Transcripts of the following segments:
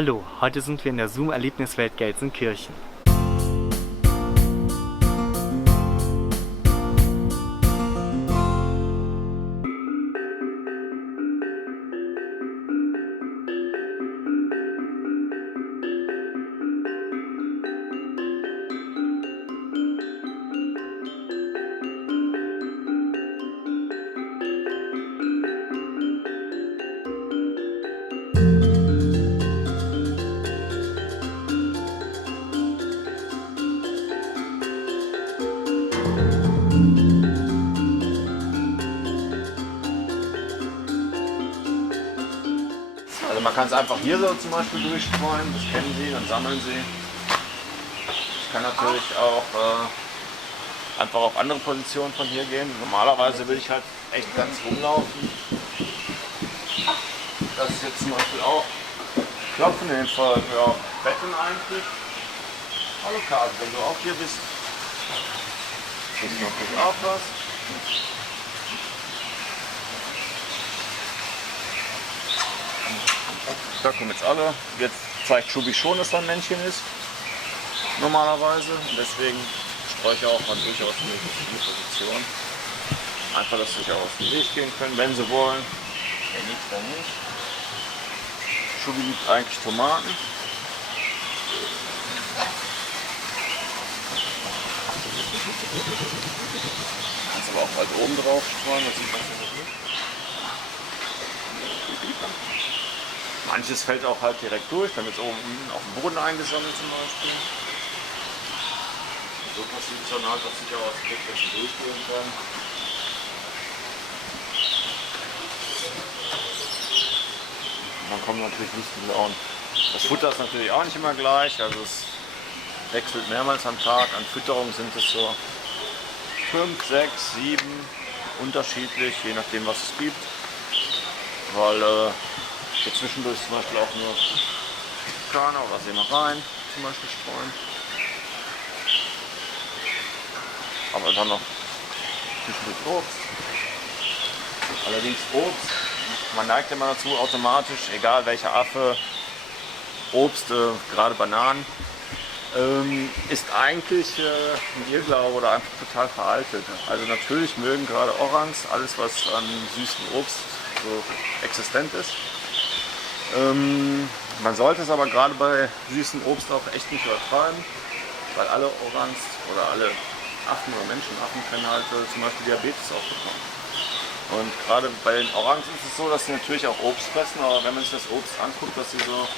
Hallo, heute sind wir in der Zoom-Erlebniswelt Gelsenkirchen. Also man kann es einfach hier so zum Beispiel durchstreuen, das kennen Sie, dann sammeln Sie. Ich kann natürlich auch einfach auf andere Positionen von hier gehen. Normalerweise will ich halt echt ganz rumlaufen. Das ist jetzt zum Beispiel auch Klopfen, in dem Fall ja, Betten eigentlich. Hallo Karl, wenn du auch hier bist, kriegst du noch auch was. Da kommen jetzt alle. Jetzt zeigt Schubi schon, dass da ein Männchen ist. Normalerweise. Und deswegen streue ich auch mal durchaus in die Position. Einfach, dass sie sich auch aus dem Weg gehen können, wenn sie wollen. Wenn nicht, dann nicht. Schubi liebt eigentlich Tomaten. Kannst aber auch bald oben drauf streuen, das sieht man so gut. Manches fällt auch halt direkt durch, dann wird es oben auf dem Boden eingesammelt zum Beispiel. So passiert es dann halt, dass sich auch aus dem Deckflächen durchgehen kann. Und dann kommen natürlich wichtige Launen. Das Futter ist natürlich auch nicht immer gleich, also es wechselt mehrmals am Tag. An Fütterung sind es so 5, 6, 7 unterschiedlich, je nachdem was es gibt. Weil hier zwischendurch zum Beispiel auch nur Körner oder Sämereien zum Beispiel streuen. Aber dann noch zwischendurch Obst. Allerdings Obst, man neigt immer dazu automatisch, egal welcher Affe, Obst, gerade Bananen, ist eigentlich ein Irrglaube oder einfach total veraltet. Also natürlich mögen gerade Orangs, alles was an süßem Obst so existent ist. Man sollte es aber gerade bei süßem Obst auch echt nicht übertreiben, weil alle Orangs oder alle Affen oder Menschenaffen können halt zum Beispiel Diabetes auch bekommen. Und gerade bei den Orangs ist es so, dass sie natürlich auch Obst fressen, aber wenn man sich das Obst anguckt, was sie so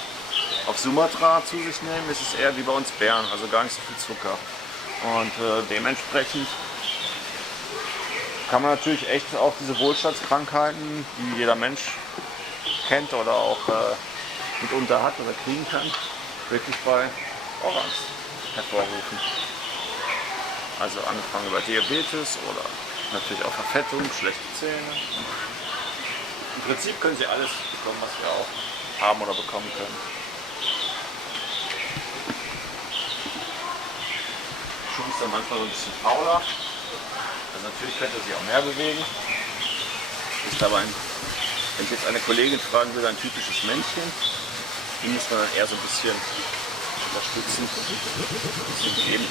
auf Sumatra zu sich nehmen, ist es eher wie bei uns Beeren, also gar nicht so viel Zucker. Und dementsprechend kann man natürlich echt auch diese Wohlstandskrankheiten, die jeder Mensch kennt oder auch mitunter hat oder kriegen kann, wirklich bei Orangs hervorrufen. Also angefangen über Diabetes oder natürlich auch Verfettung, schlechte Zähne. Im Prinzip können Sie alles bekommen, was wir auch haben oder bekommen können. Schuh ist dann manchmal so ein bisschen fauler. Also natürlich könnte er sich auch mehr bewegen. Ist aber wenn ich jetzt eine Kollegin fragen würde, ein typisches Männchen, die muss man dann eher so ein bisschen unterstützen, ein bisschen geben.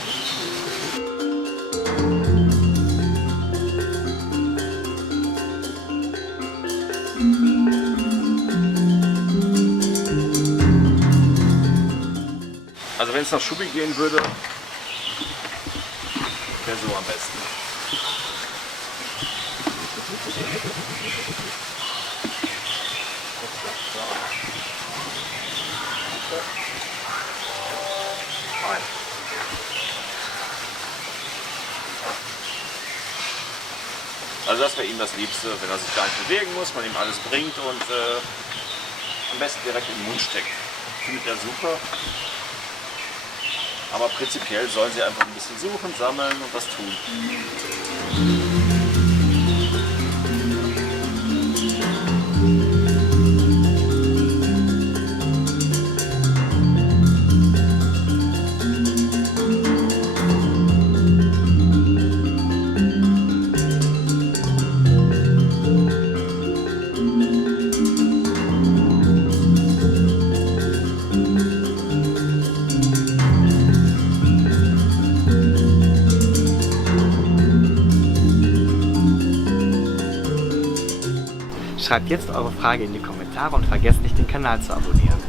Also wenn es nach Schubi gehen würde, wäre so am besten. Also das wäre ihm das Liebste, wenn er sich gar nicht bewegen muss, man ihm alles bringt und am besten direkt in den Mund steckt. Findet er super. Aber prinzipiell sollen sie einfach ein bisschen suchen, sammeln und was tun. Schreibt jetzt eure Frage in die Kommentare und vergesst nicht, den Kanal zu abonnieren.